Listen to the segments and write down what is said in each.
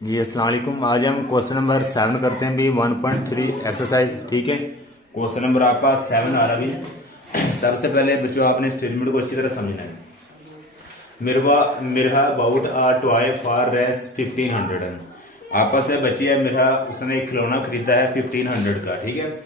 जी अस्सलाम वालेकुम। आज हम क्वेश्चन नंबर 7 करते हैं भी 1.3 एक्सरसाइज। ठीक है, क्वेश्चन नंबर आपका 7 आ रहा भी। सबसे पहले बच्चों आपने स्टेटमेंट को अच्छी तरह समझना है। मिरवा मिरहा about a toy for race 1500। आपस में बची है मिरहा, उसने एक खिलौना खरीदा है 1500 का। ठीक है,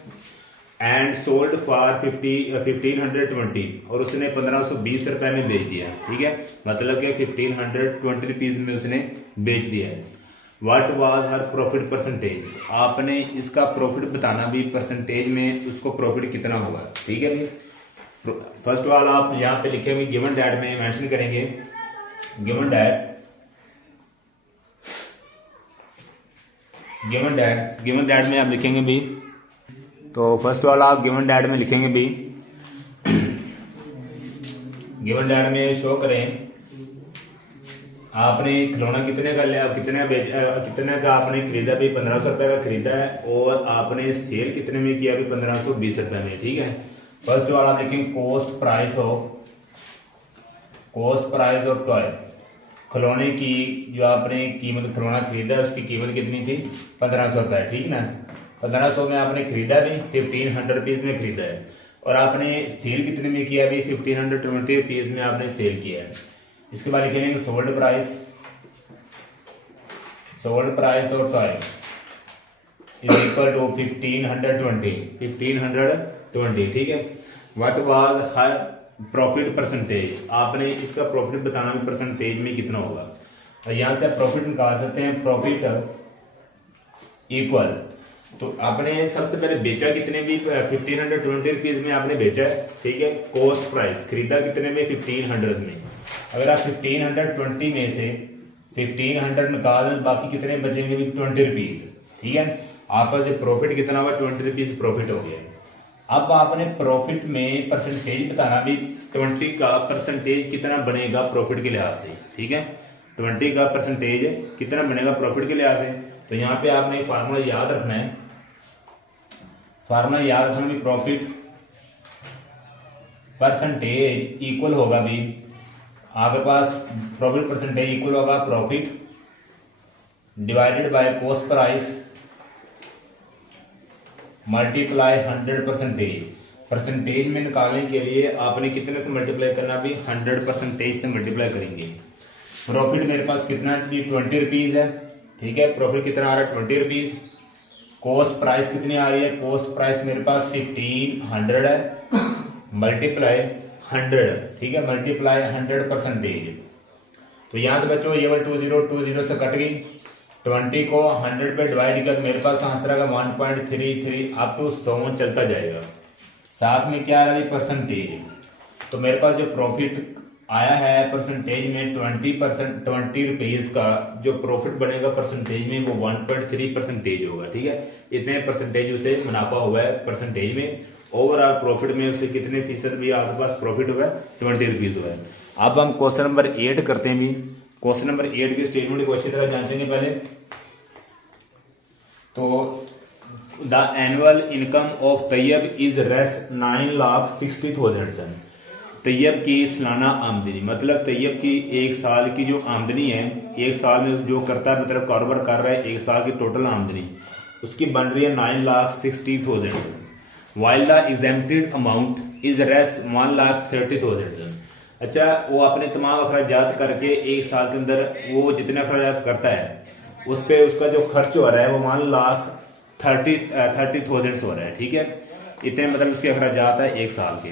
एंड सोल्ड फॉर 1520, और उसने 1520 रुपए में बेच दिया। ठीक है, मतलब कि 1520 रुपीज में उसने बेच दिया है। What was her profit percentage, आपने इसका प्रॉफिट बताना भी, परसेंटेज में उसको प्रॉफिट कितना होगा। ठीक है भाई, फर्स्ट ऑफ ऑल आप यहाँ पे लिखेंगे गिवन डैट में मेंशन करेंगे गिवन डैट गिवन डैट में आप लिखेंगे भी। तो फर्स्ट ऑफ ऑल आप गिवन डैट में लिखेंगे भी, गिवन डैट में शो करें आपने खिलौना कितने का लिया, कितने का आपने खरीदा भी, 1500 रुपए का खरीदा है, और आपने सेल कितने में किया भी, 1520 रुपए में। ठीक है, फर्स्ट ऑफ ऑल आप लिखेंगे कॉस्ट प्राइस ऑफ टॉय, खिलौने की जो आपने कीमत, खिलौना खरीदा उसकी कीमत कितनी थी, 1500 रुपए। ठीक ना, 1500 में आपने खरीदा भी, 1500 रुपीज में खरीदा है, और आपने सेल कितने में किया भी, 1520 रुपीज में आपने सेल किया है। इसके बाद लिखेंगे सोल्ड प्राइस और टॉय इज इक्वल टू 1520। ठीक है, what was her profit percentage, आपने इसका प्रॉफिट बताना भी, परसेंटेज में कितना होगा। और यहां से आप प्रॉफिट निकाल सकते हैं, प्रॉफिट इक्वल, तो आपने सबसे पहले बेचा कितने भी, 1520 रुपीज में आपने बेचा है। ठीक है, कॉस्ट प्राइस खरीदा कितने में, 1500 में। अगर आप 1520 में से 1500 निकाल दें, बाकी कितने बचेंगे भी, 20 रुपीज। ठीक है, आपका जो प्रॉफिट कितना हुआ, 20 रुपीज प्रॉफिट हो गया। अब आपने प्रॉफिट में परसेंटेज बताना भी, 20 का परसेंटेज कितना बनेगा प्रॉफिट के लिहाज से। ठीक है, 20 का परसेंटेज कितना बनेगा प्रॉफिट के लिहाज से। तो यहाँ पे आपने फार्मूला याद रखना है, भी प्रॉफिट परसेंटेज इक्वल होगा भी, आपके पास प्रॉफिट परसेंटेज इक्वल होगा profit divided by cost price multiply 100%। Percentage में निकालने के लिए आपने कितने से मल्टीप्लाई करना भी, 100% से मल्टीप्लाई करेंगे। प्रॉफिट मेरे पास कितना, 20 रुपीज है। ठीक है, प्रॉफिट कितना आ रहा है, 20 रुपीज। कॉस्ट प्राइस कितनी आ रही है, कॉस्ट प्राइस मेरे पास 1500 है, मल्टीप्लाई 100। ठीक है, मल्टीप्लाई 100%। तो यहां से बच्चों ये 20 से कट गई, 20 को 100 पे डिवाइड कर, मेरे पास आंसर आएगा 1.33 अप टू 100 चलता जाएगा। साथ में क्या आ रहा है, परसेंटेज। तो मेरे पास जो प्रॉफिट आया है परसेंटेज में 20 रुपीज का जो प्रॉफिट बनेगा परसेंटेज में, वो 1.3% होगा। ठीक है, इतने परसेंटेज उसे मुनाफा हुआ है परसेंटेज में। ओवरऑल प्रॉफिट में उसे कितने फीसद भी आपके पास प्रॉफिट हुआ है, 20 रुपीज हुआ है। अब हम क्वेश्चन नंबर 8 करते हैं भी। क्वेश्चन नंबर 8 की स्टेटमेंट को अच्छी तरह जांचेंगे पहले। तो the annual income of Tayyab is Rs 9,60,000। Tayyab की सालाना आमदनी, मतलब तैयब की एक साल की जो आमदनी है, एक साल में जो करता है, मतलब कारोबार कर रहा है, एक साल की टोटल आमदनी उसकी बन रही है 9,60,000। While the exempted amount is Rs 1,30,000। अच्छा, वो अपने तमाम अखराजात करके एक साल के अंदर वो जितने अखराजात करता है उस पर उसका जो खर्च हो रहा है वो 1,30,000 हो रहा है। ठीक है, इतने मतलब इसके अखराजात है एक साल के।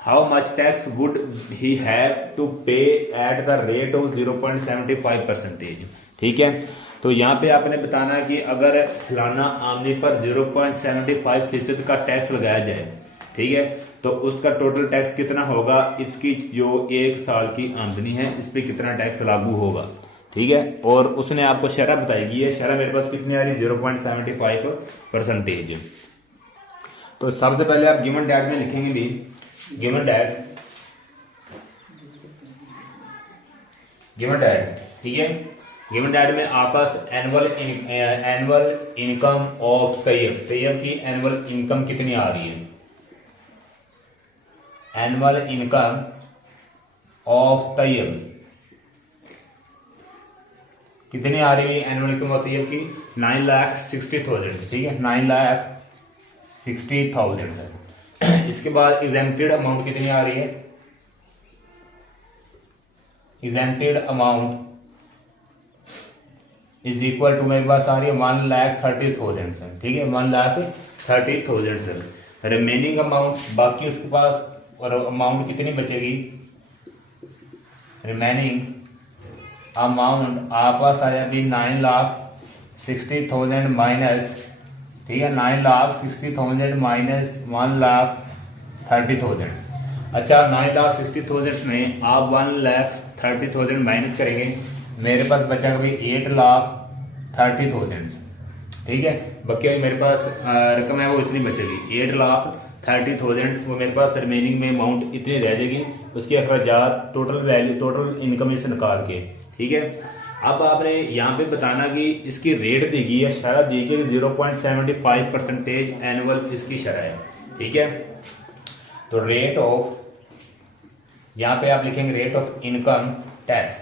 How much tax would he have to pay at the rate of 0.75%। ठीक है, तो यहाँ पे आपने बताना कि अगर सालाना आमदनी पर 0.75% का टैक्स लगाया जाए, ठीक है, तो उसका टोटल टैक्स कितना होगा, इसकी जो एक साल की आमदनी है इस पे कितना टैक्स लागू होगा। ठीक है, और उसने आपको शरह बताएगी, है शरह मेरे पास कितनी आ रही, 0.75%। तो सबसे पहले आप गिवन डैट में लिखेंगे भी, गिवन डैट। ठीक है, गिवन डैट में आपस एनुअल इनकम ऑफ तैयब की एनुअल इनकम कितनी आ रही है, एनुअल इनकम ऑफ तैयब कितनी आ रही है एनुअल इनकम होती है आपकी 9,60,000, ठीक है 9,60,000। इसके बाद एग्जेम्प्टेड अमाउंट कितनी आ रही है, exempted amount is equal to मेरे पास आ रही है 1,30,000 सर, ठीक है 1,30,000 सर। रिमेनिंग अमाउंट बाकी उसके पास और अमाउंट कितनी बचेगी, रिमेनिंग अमाउंट आप पास आ जाएगी 9,60,000 माइनस, ठीक है 9,60,000 माइनस 1,30,000। अच्छा 9,60,000 में आप 1,30,000 माइनस करेंगे, मेरे पास बचा कभी 8,30,000, ठीक है। बाकी मेरे पास रकम है वो इतनी बचेगी 8,30,000, वो मेरे पास रिमेनिंग में अमाउंट इतनी रह जाएगी, उसके अखराजात टोटल वैल्यू टोटल इनकम से निकाल के, ठीक है। अब आपने यहाँ पे बताना कि इसकी रेट दी गई है, शरह दी गई 0.75% एनुअल इसकी शरह है, ठीक है। तो रेट ऑफ, यहाँ पे आप लिखेंगे rate of income tax,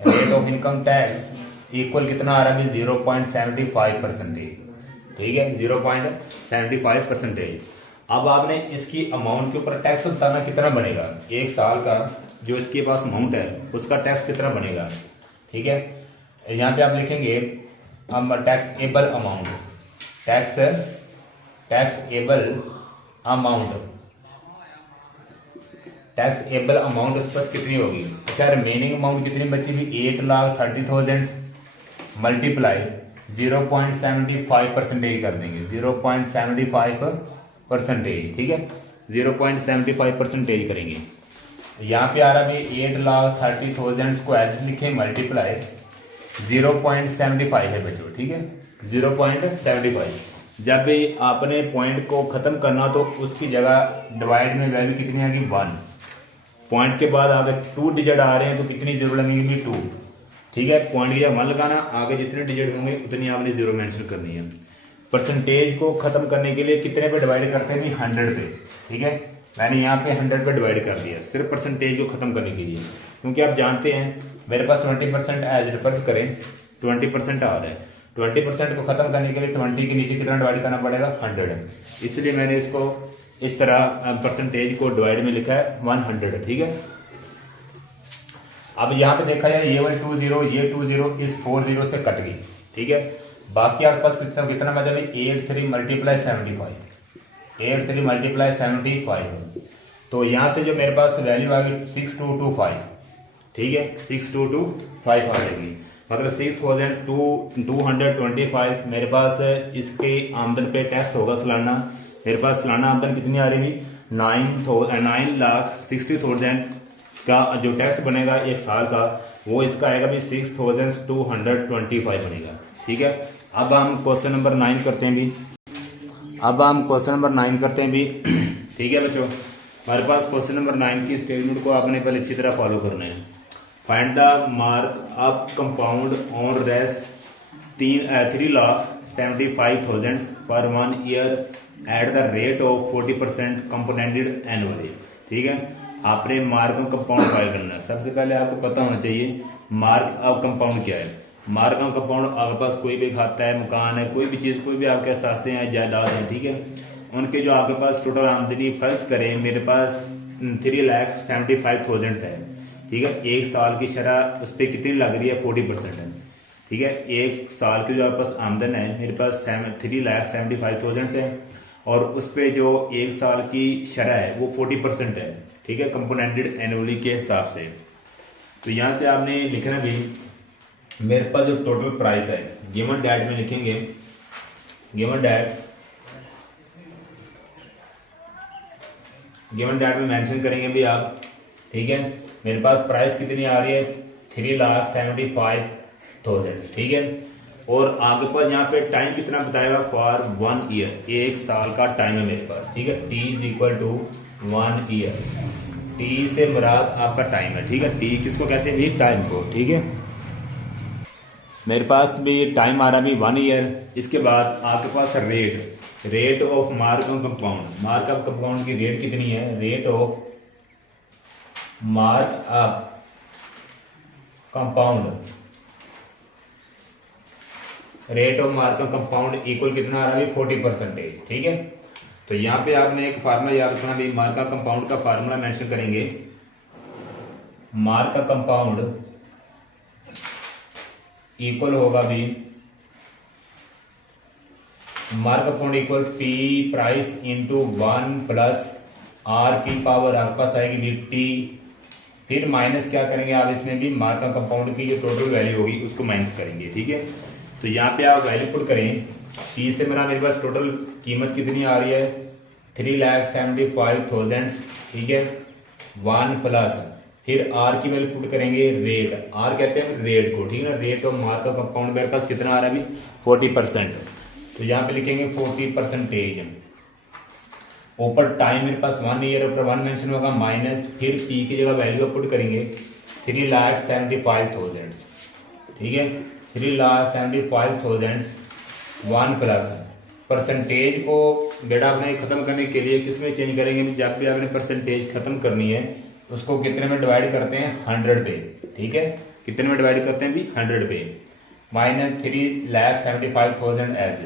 rate of income tax equal कितना आ रहा है 0.75%, ठीक है 0.75%। अब आपने इसकी अमाउंट के ऊपर टैक्स बताना कितना बनेगा, एक साल का जो इसके पास अमाउंट है उसका टैक्स कितना बनेगा, ठीक है। यहाँ पे आप लिखेंगे tax able amount, tax able amount, tax able amount उस पर कितनी होगी। अच्छा रिमेनिंग अमाउंट कितनी बची हुई 8,30,000 मल्टीप्लाई 0.75% कर देंगे, 0.75%, ठीक है 0.75% करेंगे। यहाँ पे आ रहा है 8,30,000 को एज लिखे मल्टीप्लाई 0.75 है बच्चों, ठीक है 0.75। जब भी आपने पॉइंट को खत्म करना तो उसकी जगह डिवाइड में वैल्यू कितनी आएगी 1, पॉइंट के बाद आगे 2 डिजिट आ रहे हैं तो कितनी जीरो लगेंगी 2, ठीक है। पॉइंट की जगह 1 लगाना, आगे जितने डिजिट होंगे उतनी आपने जीरो मेंशन करनी है। परसेंटेज को खत्म करने के लिए कितने पे डिवाइड करते हैं 100 पे, ठीक है मैंने यहाँ पे 100 पे डिवाइड कर दिया सिर्फ परसेंटेज को खत्म करने के लिए, क्योंकि आप जानते हैं मेरे पास 20% एज फर्ज करें 20% आ रहा है, 20% को खत्म करने के लिए 20 के नीचे कितना डिवाइड करना पड़ेगा 100, इसलिए मैंने इसको इस तरह परसेंटेज को डिवाइड में लिखा है 100, ठीक है। अब यहाँ पे देखा जाए ये वाली 20 ये 20 इस 40 से कट गई, ठीक है। बाकी आपके पास कितना मतलब 83 मल्टीप्लाई 75, 83 मल्टीप्लाई 75, तो यहाँ से जो मेरे पास वैल्यू आ गई 6225, ठीक है 6225 आ जाएगी, मतलब 6,225 मेरे पास इसके आमदन पे टैक्स होगा सालाना। मेरे पास सालाना आमदन कितनी आ रही है 9,60,000 का जो टैक्स बनेगा एक साल का, वो इसका आएगा भी 6,225 बनेगा, ठीक है। अब हम क्वेश्चन नंबर 9 करते हैं भी, ठीक है बच्चों। हमारे पास क्वेश्चन नंबर 9 की स्टेटमेंट को आपने पहले अच्छी तरह फॉलो करना है। Find the mark up compound on rest 3,75,000 पर 1 year at the rate of 40% compounded annually, ठीक है। आपने मार्क ऑफ कंपाउंड फाइल करना है। सबसे पहले आपको पता होना चाहिए मार्क ऑफ कंपाउंड क्या है। मार्क ऑफ कंपाउंड आपके पास कोई भी खाता है, मकान है, कोई भी चीज, कोई भी आपके सास्ते हैं, जायदाद है, ठीक है, उनके जो आपके पास टोटल आमदनी फर्ज करें मेरे पास 3,75,000 है, ठीक है। एक साल की शरह उस पर कितनी लग रही है 40% है, ठीक है। एक साल की जो आपके पास आमदन है मेरे पास 3,75,000 है और उस पर जो एक साल की शरह है वो 40% है, ठीक है, कंपोनेंटेड एनुअली के हिसाब से। तो यहां से आपने लिखना भी मेरे पास जो टोटल प्राइस है गिवन डेट में लिखेंगे, गिवन डेट में मेंशन करेंगे भी आप, ठीक है। मेरे पास प्राइस कितनी आ रही है 3,75,000, ठीक है। और आपके पास यहाँ पे टाइम कितना बताएगा फॉर 1 ईयर, एक साल का टाइम है मेरे पास, ठीक है। T is equal to 1 year, T से मुराद आपका टाइम है, ठीक है। T किसको कहते हैं भी टाइम को, ठीक है। मेरे पास भी टाइम आ रहा है 1 ईयर। इसके बाद आपके पास rate of mark of compound, mark of compound की रेट कितनी है, rate of mark of compound rate of markup compound equal कितना आ रहा है 40%। ठीक है, तो यहाँ पे आपने एक फार्मूला याद रखना भी, मार्कअप कंपाउंड का फार्मूला मेंशन करेंगे। मार्कअप कंपाउंड इक्वल होगा भी, markup compound equal P price into 1 plus R की पावर आपके पास आएगी भी टी, फिर माइनस क्या करेंगे आप इसमें भी मार्कअप कंपाउंड की जो टोटल वैल्यू होगी उसको माइनस करेंगे। ठीक है, तो यहाँ पे आप वैल्यू पुट करें, टी से मेरे पास टोटल कीमत कितनी आ रही है 3,75,000। ठीक है, 1 प्लस फिर आर की वैल्यू पुट करेंगे रेट, आर कहते हैं रेट को। ठीक है ना, रेट ऑफ मार्कअप कंपाउंड मेरे पास कितना आ रहा है अभी 40%, तो यहाँ पे लिखेंगे 40%। ऊपर टाइम मेरे पास 1 ईयर ऊपर 1 मेंशन होगा माइनस, फिर पी की जगह वैल्यू पुट करेंगे 3,75,000। ठीक है, 3,75,000 1 प्लस परसेंटेज को बेटा आपने खत्म करने के लिए किसमें चेंज करेंगे, जब भी आपने परसेंटेज खत्म करनी है उसको कितने में डिवाइड करते हैं 100 पे। ठीक है, कितने में डिवाइड करते हैं भी 100 पे, माइनस 3,75,000 एज।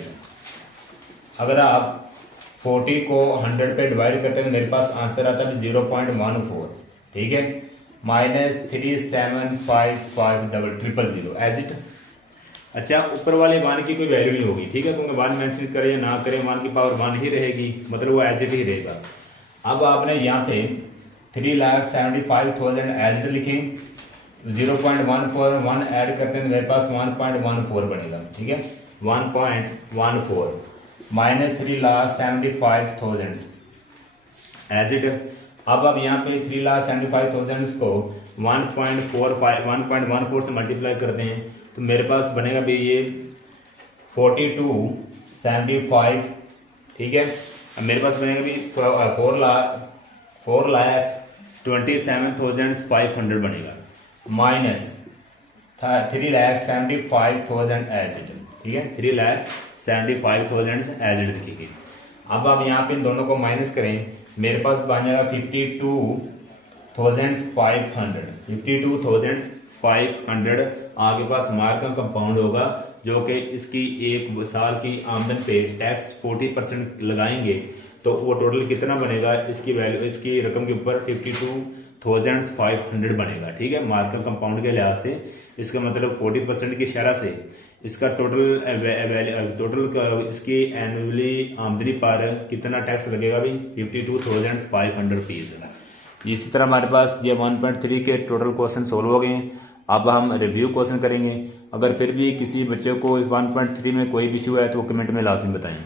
अगर आप 40 को 100 पे डिवाइड करते हैं मेरे पास आंसर आता है 0.14। ठीक है, माइनस 3,75,500 एज इट। अच्छा, ऊपर वाले 1 की कोई वैल्यू नहीं होगी। ठीक है, क्योंकि 1 मेंशन करें या ना करें 1 की पावर 1 ही रहेगी, मतलब वो एज इट ही रहेगा। अब आपने यहाँ पे 3,75,000 एज इट लिखें, 0.141 ऐड करते हैं मेरे पास 1.14 बनेगा। ठीक है, 1.14 माइनस 3,75,000 एज इट। अब आप यहाँ पे 3,75,000 को 1.14 से मल्टीप्लाई करते हैं तो मेरे पास बनेगा भी ये 4275। ठीक है, अब मेरे पास बनेगा भी 4,27,500 बनेगा, माइनस 3,75,000 एज इट। ठीक है, 3,75,000 एज इट लिखिए। अब आप यहाँ पे इन दोनों को माइनस करें, मेरे पास बन जाएगा 52,500। 52,500 आपके पास मार्कअप कंपाउंड होगा, जो कि इसकी एक साल की आमदन पे टैक्स 40% लगाएंगे तो वो टोटल कितना बनेगा, इसकी वैल्यू इसकी रकम के ऊपर 52,500 बनेगा। ठीक है, मार्कअप कंपाउंड के लिहाज से इसका मतलब 40% की शरह से इसका टोटल इसकी एनुअली आमदनी पर कितना टैक्स लगेगा भी 52,500 रुपीज। इसी तरह हमारे पास ये 1.3 के टोटल क्वेश्चन सोल्व हो गए। अब हम रिव्यू क्वेश्चन करेंगे। अगर फिर भी किसी बच्चे को इस 1.3 में कोई भी इशू है तो वो कमेंट में लाजिम बताएं।